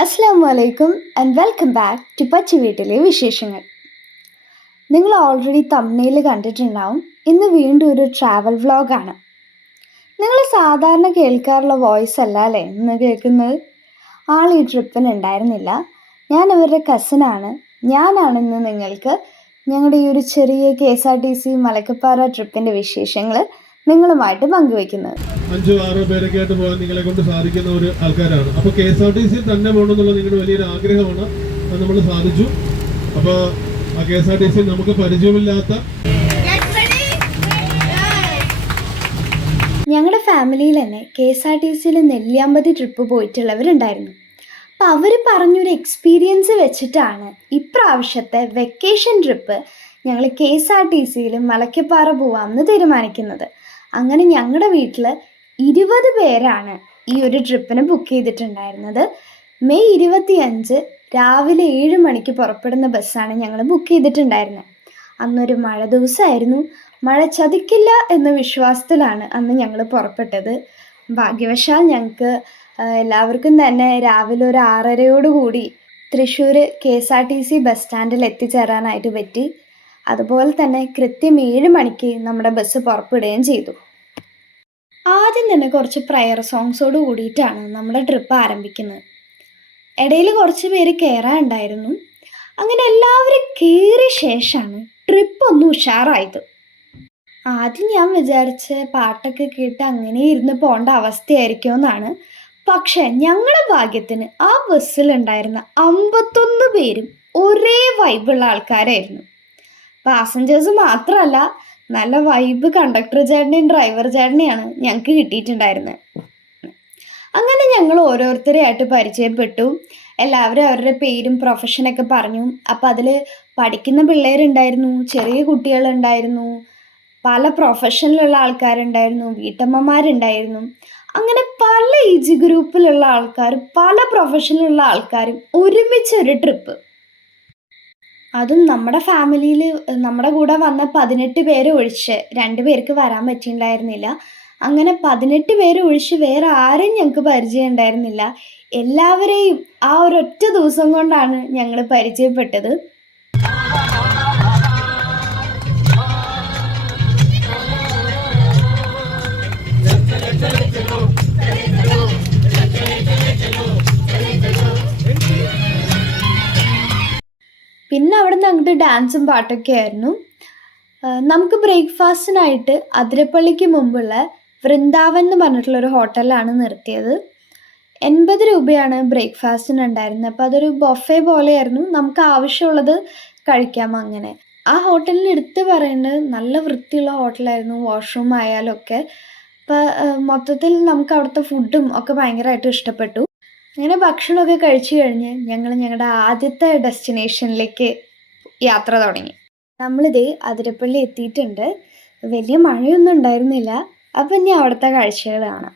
അസ്സലാമു അലൈക്കും and welcome back to പച്ച വീട്ടിലെ വിശേഷങ്ങൾ. നിങ്ങൾ ഓൾറെഡി തംബ്നെയിൽ കണ്ടിട്ടുണ്ടാവും. ഇന്ന് വീണ്ടും ഒരു ട്രാവൽ വ്ളോഗാണ്. നിങ്ങൾ സാധാരണ കേൾക്കാറുള്ള വോയിസ് അല്ല അല്ലേ ഇന്ന് കേൾക്കുന്നത്. ആൾ ഈ ട്രിപ്പിന് ഉണ്ടായിരുന്നില്ല. ഞാൻ അവരുടെ കസിനാണ്. ഞാനാണ് ഇന്ന് നിങ്ങൾക്ക് ഞങ്ങളുടെ ഈ ഒരു ചെറിയ KSRTC മലക്കപ്പാറ ട്രിപ്പിൻ്റെ വിശേഷങ്ങൾ നിങ്ങളുമായിട്ട് പങ്കുവയ്ക്കുന്നത്. 5-6 പേരൊക്കെ ആയിട്ട് പോകാൻ നിങ്ങളെ കൊണ്ട് സാധിക്കുന്ന ഒരു ആൾക്കാരാണ്. അപ്പോൾ KSRTC തന്നെ പോകണമെന്നുള്ള നിങ്ങളുടെ വലിയൊരു ആഗ്രഹമാണ്. അത് നമ്മൾ സാധിച്ചു. അപ്പോൾ ആ KSRTC നമുക്ക് പരിചയമില്ലാത്ത ഞങ്ങളുടെ ഫാമിലിയിൽ തന്നെ KSRTCയിൽ നെല്ലിയാമ്പതി ട്രിപ്പ് പോയിട്ടുള്ളവരുണ്ടായിരുന്നു. അപ്പോൾ അവർ പറഞ്ഞൊരു എക്സ്പീരിയൻസ് വെച്ചിട്ടാണ് ഇപ്രാവശ്യത്തെ വെക്കേഷൻ ട്രിപ്പ് ഞങ്ങൾ KSRTCയിൽ മലക്കപ്പാറ പോകാമെന്ന് തീരുമാനിക്കുന്നത്. അങ്ങനെ ഞങ്ങളുടെ വീട്ടിൽ 20 പേരാണ് ഈ ഒരു ട്രിപ്പിന് ബുക്ക് ചെയ്തിട്ടുണ്ടായിരുന്നത്. മെയ് 25 രാവിലെ 7 മണിക്ക് പുറപ്പെടുന്ന ബസ്സാണ് ഞങ്ങൾ ബുക്ക് ചെയ്തിട്ടുണ്ടായിരുന്നത്. അന്നൊരു മഴ ദിവസമായിരുന്നു. മഴ ചതിക്കില്ല എന്ന വിശ്വാസത്തിലാണ് അന്ന് ഞങ്ങൾ പുറപ്പെട്ടത്. ഭാഗ്യവശാൽ ഞങ്ങൾക്ക് എല്ലാവർക്കും തന്നെ രാവിലെ ഒരു 6:30 തൃശ്ശൂർ KSRTC ബസ് സ്റ്റാൻഡിൽ എത്തിച്ചേരാനായിട്ട് പറ്റി. അതുപോലെ തന്നെ കൃത്യം 7 മണിക്ക് നമ്മുടെ ബസ് പുറപ്പെടുകയും ചെയ്തു. ആദ്യം തന്നെ കുറച്ച് പ്രയർ സോങ്സോട് കൂടിയിട്ടാണ് നമ്മുടെ ട്രിപ്പ് ആരംഭിക്കുന്നത്. ഇടയിൽ കുറച്ച് പേര് കയറാനുണ്ടായിരുന്നു. അങ്ങനെ എല്ലാവരും കയറിയ ശേഷമാണ് ട്രിപ്പ് ഒന്ന് ഉഷാറായത്. ആദ്യം ഞാൻ വിചാരിച്ച പാട്ടൊക്കെ കേട്ട് അങ്ങനെ ഇരുന്ന് പോകേണ്ട അവസ്ഥയായിരിക്കുമെന്നാണ്. പക്ഷേ ഞങ്ങളുടെ ഭാഗ്യത്തിന് ആ ബസ്സിലുണ്ടായിരുന്ന 51 പേരും ഒരേ വൈബുള്ള ആൾക്കാരായിരുന്നു. പാസഞ്ചേഴ്സ് മാത്രമല്ല, നല്ല വൈബ് കണ്ടക്ടർ ചേട്ടനെയും ഡ്രൈവർ ചേട്ടനെയാണ് ഞങ്ങൾക്ക് കിട്ടിയിട്ടുണ്ടായിരുന്നത്. അങ്ങനെ ഞങ്ങൾ ഓരോരുത്തരെയായിട്ട് പരിചയപ്പെട്ടു. എല്ലാവരും അവരുടെ പേരും പ്രൊഫഷനൊക്കെ പറഞ്ഞു. അപ്പോൾ അതിൽ പഠിക്കുന്ന പിള്ളേരുണ്ടായിരുന്നു, ചെറിയ കുട്ടികളുണ്ടായിരുന്നു, പല പ്രൊഫഷനിലുള്ള ആൾക്കാരുണ്ടായിരുന്നു, വീട്ടമ്മമാരുണ്ടായിരുന്നു. അങ്ങനെ പല ഏജ് ഗ്രൂപ്പിലുള്ള ആൾക്കാരും പല പ്രൊഫഷനിലുള്ള ആൾക്കാരും ഒരുമിച്ചൊരു ട്രിപ്പ്. അതും നമ്മുടെ ഫാമിലിയിൽ നമ്മുടെ കൂടെ വന്ന 18 പേരെ ഒഴിച്ച് 2 പേർക്ക് വരാൻ പറ്റിയിട്ടുണ്ടായിരുന്നില്ല. അങ്ങനെ 18 പേരെ ഒഴിച്ച് വേറെ ആരെയും ഞങ്ങൾക്ക് പരിചയം ഉണ്ടായിരുന്നില്ല. എല്ലാവരെയും ആ ഒരൊറ്റ ദിവസം കൊണ്ടാണ് ഞങ്ങൾ പരിചയപ്പെട്ടത്. പിന്നെ അവിടെ നിന്ന് അങ്ങോട്ട് ഡാൻസും പാട്ടൊക്കെ ആയിരുന്നു. നമുക്ക് ബ്രേക്ക്ഫാസ്റ്റിനായിട്ട് അതിരപ്പള്ളിക്ക് മുമ്പുള്ള വൃന്ദാവൻ എന്ന് പറഞ്ഞിട്ടുള്ളൊരു ഹോട്ടലിലാണ് നിർത്തിയത്. 80 രൂപയാണ് ബ്രേക്ക്ഫാസ്റ്റിന് ഉണ്ടായിരുന്നത്. അപ്പോൾ അതൊരു ബൊഫേ പോലെയായിരുന്നു. നമുക്ക് ആവശ്യമുള്ളത് കഴിക്കാം. അങ്ങനെ ആ ഹോട്ടലിന് എടുത്ത് പറയേണ്ടത് നല്ല വൃത്തിയുള്ള ഹോട്ടലായിരുന്നു, വാഷ്റൂം ആയാലും ഒക്കെ. അപ്പോൾ മൊത്തത്തിൽ നമുക്ക് അവിടുത്തെ ഫുഡും ഒക്കെ ഭയങ്കരമായിട്ട് ഇഷ്ടപ്പെട്ടു. അങ്ങനെ ഭക്ഷണമൊക്കെ കഴിച്ചു കഴിഞ്ഞ് ഞങ്ങൾ ഞങ്ങളുടെ ആദ്യത്തെ ഡെസ്റ്റിനേഷനിലേക്ക് യാത്ര തുടങ്ങി. നമ്മളിത് അതിരപ്പള്ളി എത്തിയിട്ടുണ്ട്. വലിയ മഴയൊന്നും ഉണ്ടായിരുന്നില്ല. അപ്പം ഇനി അവിടുത്തെ കാഴ്ചകൾ കാണാം.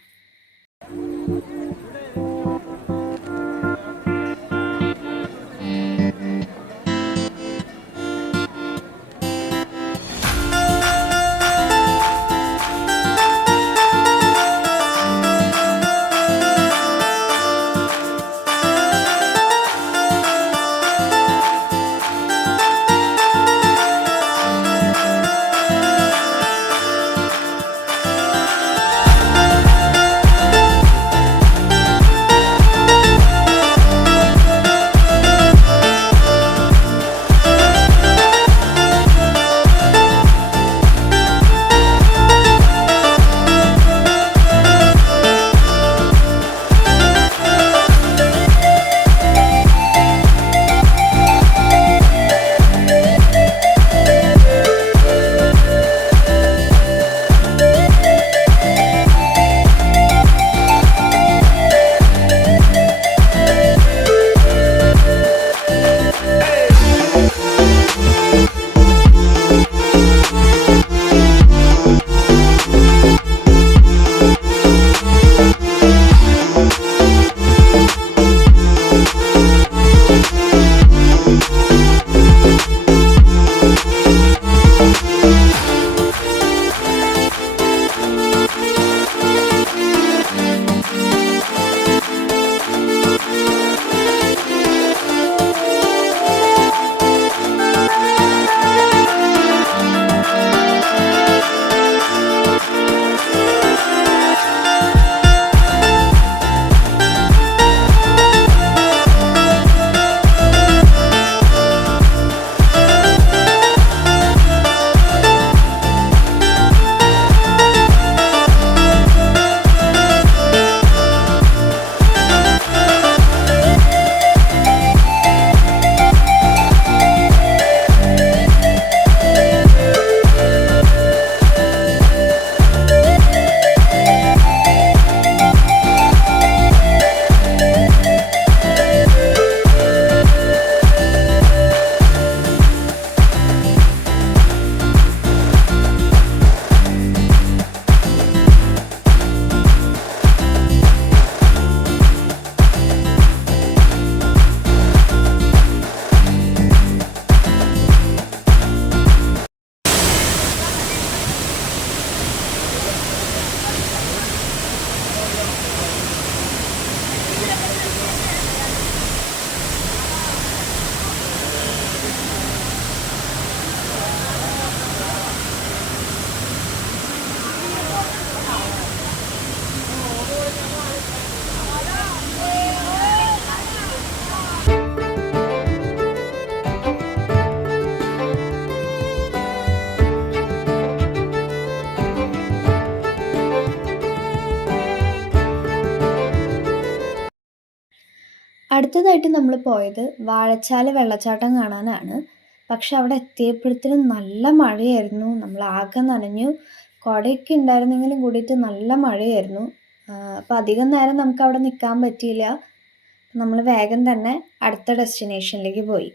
അടുത്തതായിട്ട് നമ്മൾ പോയത് വാഴച്ചാൽ വെള്ളച്ചാട്ടം കാണാനാണ്. പക്ഷെ അവിടെ എത്തിയപ്പോഴത്തേനും നല്ല മഴയായിരുന്നു. നമ്മൾ ആകെ നനഞ്ഞു. കുടയൊക്കെ ഉണ്ടായിരുന്നെങ്കിലും കൂടിയിട്ട് നല്ല മഴയായിരുന്നു. അപ്പോൾ അധികം നേരം നമുക്ക് അവിടെ നിൽക്കാൻ പറ്റിയില്ല. നമ്മൾ വേഗം തന്നെ അടുത്ത ഡെസ്റ്റിനേഷനിലേക്ക് പോയി.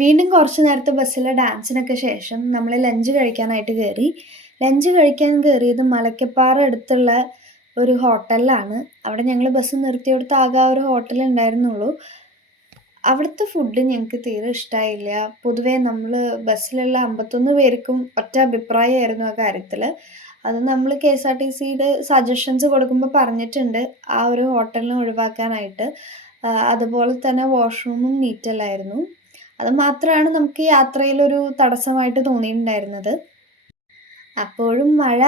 വീണ്ടും കുറച്ച് നേരത്തെ ബസ്സിലെ ഡാൻസിനൊക്കെ ശേഷം നമ്മൾ ലഞ്ച് കഴിക്കാനായിട്ട് കയറി. ലഞ്ച് കഴിക്കാൻ കയറിയത് മലക്കപ്പാറ അടുത്തുള്ള ഒരു ഹോട്ടലിലാണ്. അവിടെ ഞങ്ങൾ ബസ് നിർത്തിയെടുത്ത് ആകെ ആ ഒരു ഹോട്ടലേ ഉണ്ടായിരുന്നുള്ളൂ. അവിടുത്തെ ഫുഡ് ഞങ്ങൾക്ക് തീരെ ഇഷ്ടമായില്ല. പൊതുവേ നമ്മൾ ബസ്സിലുള്ള 51 പേർക്കും ഒറ്റ അഭിപ്രായമായിരുന്നു ആ കാര്യത്തിൽ. അത് നമ്മൾ KSRTCയുടെ സജഷൻസ് കൊടുക്കുമ്പോൾ പറഞ്ഞിട്ടുണ്ട് ആ ഒരു ഹോട്ടലിനെ ഒഴിവാക്കാനായിട്ട്. അതുപോലെ തന്നെ വാഷ്റൂമും നീറ്റല്ലായിരുന്നു. അത് മാത്രമാണ് നമുക്ക് യാത്രയിലൊരു തടസ്സമായിട്ട് തോന്നിയിട്ടുണ്ടായിരുന്നത്. അപ്പോഴും മഴ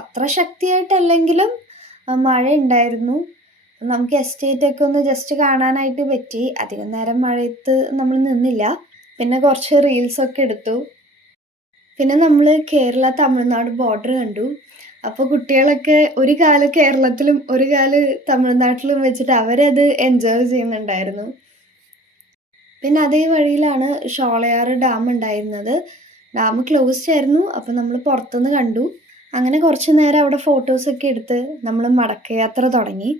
അത്ര ശക്തിയായിട്ടല്ലെങ്കിലും മഴ ഉണ്ടായിരുന്നു. നമുക്ക് എസ്റ്റേറ്റൊക്കെ ഒന്ന് ജസ്റ്റ് കാണാനായിട്ട് പറ്റി. അധികം നേരം മഴയത്ത് നമ്മൾ നിന്നില്ല. പിന്നെ കുറച്ച് റീൽസൊക്കെ എടുത്തു. പിന്നെ നമ്മൾ കേരള തമിഴ്നാട് ബോർഡർ കണ്ടു. അപ്പോൾ കുട്ടികളൊക്കെ ഒരു കാല് കേരളത്തിലും ഒരു കാല് തമിഴ്നാട്ടിലും വെച്ചിട്ട് അവരത് എൻജോയ് ചെയ്യുന്നുണ്ടായിരുന്നു. പിന്നെ അതേ വഴിയിലാണ് ഷോളയാർ ഡാം ഉണ്ടായിരുന്നത്. ഡാം ക്ലോസ്ഡ് ആയിരുന്നു. അപ്പോൾ നമ്മൾ പുറത്തുനിന്ന് കണ്ടു. അങ്ങനെ കുറച്ച് നേരം അവിടെ ഫോട്ടോസൊക്കെ എടുത്ത് നമ്മൾ മടക്കയാത്ര തുടങ്ങി.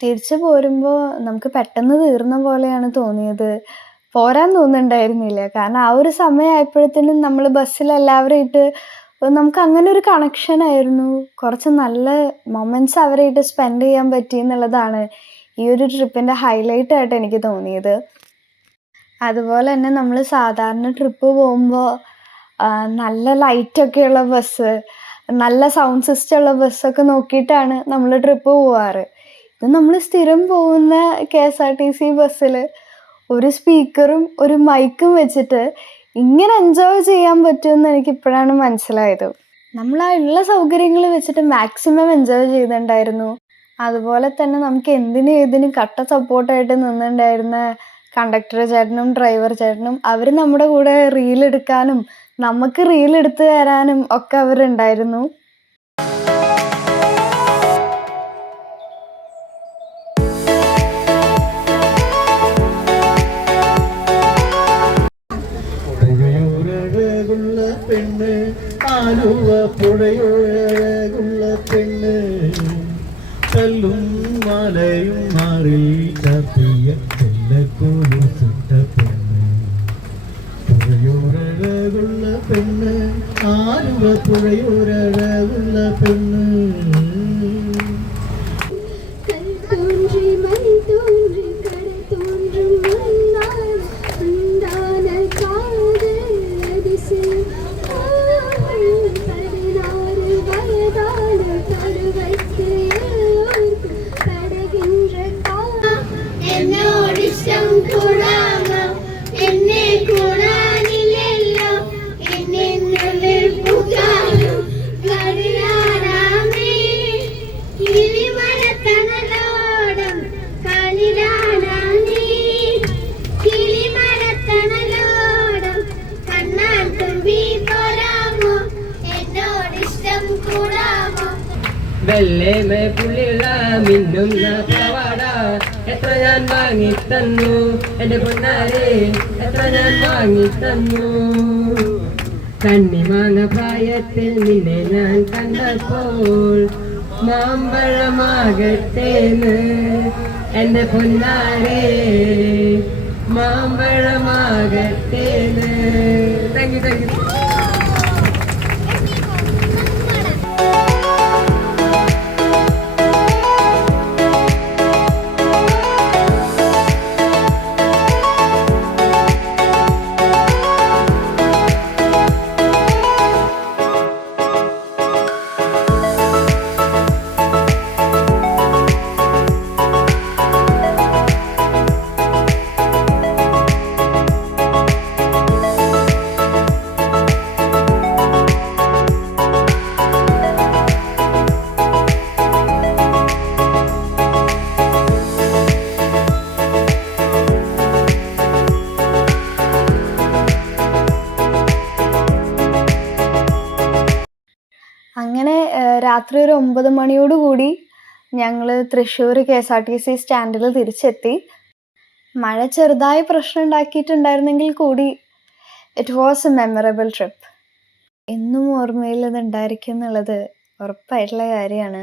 തിരിച്ചു പോരുമ്പോൾ നമുക്ക് പെട്ടെന്ന് തീർന്ന പോലെയാണ് തോന്നിയത്. പോരാൻ തോന്നുന്നുണ്ടായിരുന്നില്ല. കാരണം ആ ഒരു സമയമായപ്പോഴത്തേനും നമ്മൾ ബസ്സിലെല്ലാവരുമായിട്ട് നമുക്ക് അങ്ങനെ ഒരു കണക്ഷനായിരുന്നു. കുറച്ച് നല്ല മൊമെൻറ്റ്സ് അവരായിട്ട് സ്പെൻഡ് ചെയ്യാൻ പറ്റി എന്നുള്ളതാണ് ഈ ഒരു ട്രിപ്പിൻ്റെ ഹൈലൈറ്റായിട്ട് എനിക്ക് തോന്നിയത്. അതുപോലെ തന്നെ നമ്മൾ സാധാരണ ട്രിപ്പ് പോകുമ്പോൾ നല്ല ലൈറ്റൊക്കെയുള്ള ബസ്, നല്ല സൗണ്ട് സിസ്റ്റം ഉള്ള ബസ്സൊക്കെ നോക്കിയിട്ടാണ് നമ്മൾ ട്രിപ്പ് പോവാറ്. ഇത് നമ്മൾ സ്ഥിരം പോകുന്ന KSRTC ബസ്സിൽ ഒരു സ്പീക്കറും ഒരു മൈക്കും വെച്ചിട്ട് ഇങ്ങനെ എൻജോയ് ചെയ്യാൻ പറ്റുമെന്ന് എനിക്കിപ്പോഴാണ് മനസ്സിലായത്. നമ്മൾ ആ ഉള്ള സൗകര്യങ്ങൾ വെച്ചിട്ട് മാക്സിമം എൻജോയ് ചെയ്തിട്ടുണ്ടായിരുന്നു. അതുപോലെ തന്നെ നമുക്ക് എന്തിനും ഏതിനും കട്ട സപ്പോർട്ടായിട്ട് നിന്നിട്ടുണ്ടായിരുന്ന കണ്ടക്ടർ ചേട്ടനും ഡ്രൈവർ ചേട്ടനും അവർ നമ്മുടെ കൂടെ റീലെടുക്കാനും നമുക്ക് റീലെടുത്ത് തരാനും ഒക്കെ അവരുണ്ടായിരുന്നു. പെണ്ണ് ആലുവ പുഴയൊഴകുള്ള പെണ്ണ് കല്ലും മലയും മാറിൽ ചാത്തിയ കൊല്ലക്കോലുസിട്ട പെണ്ണ് പുഴയോരഴകുള്ള പെണ്ണ് ആലുവ പുഴയോരഴകുള്ള പെണ്ണ് തോன்றி மணி தோன்றி கடை தோன்றும் முன்னால் உண்டான പ്രേമ പുള്ളിയുള്ള മിന്നുന്ന പാവാട എത്ര ഞാൻ വാങ്ങി തന്നു എന്റെ പൊന്നാരെ എത്ര ഞാൻ വാങ്ങി തന്നു കണ്ണിമാങ്ങ പ്രായത്തിൽ നിന്നെ ഞാൻ കണ്ടപ്പോൾ മാമ്പഴമാകട്ടേന്ന് എന്റെ പൊന്നാരെ മാമ്പഴമാകട്ടേന്ന്. Thank you thank you. അങ്ങനെ രാത്രി ഒരു 9 മണിയോടുകൂടി ഞങ്ങൾ തൃശ്ശൂർ KSRTC സ്റ്റാൻഡിൽ തിരിച്ചെത്തി. മഴ ചെറുതായി പ്രശ്നം ഉണ്ടാക്കിയിട്ടുണ്ടായിരുന്നെങ്കിൽ കൂടി it was A memorable trip. എന്നും ഓർമ്മയിൽ ഇത് ഉണ്ടായിരിക്കും എന്നുള്ളത് ഉറപ്പായിട്ടുള്ള കാര്യമാണ്.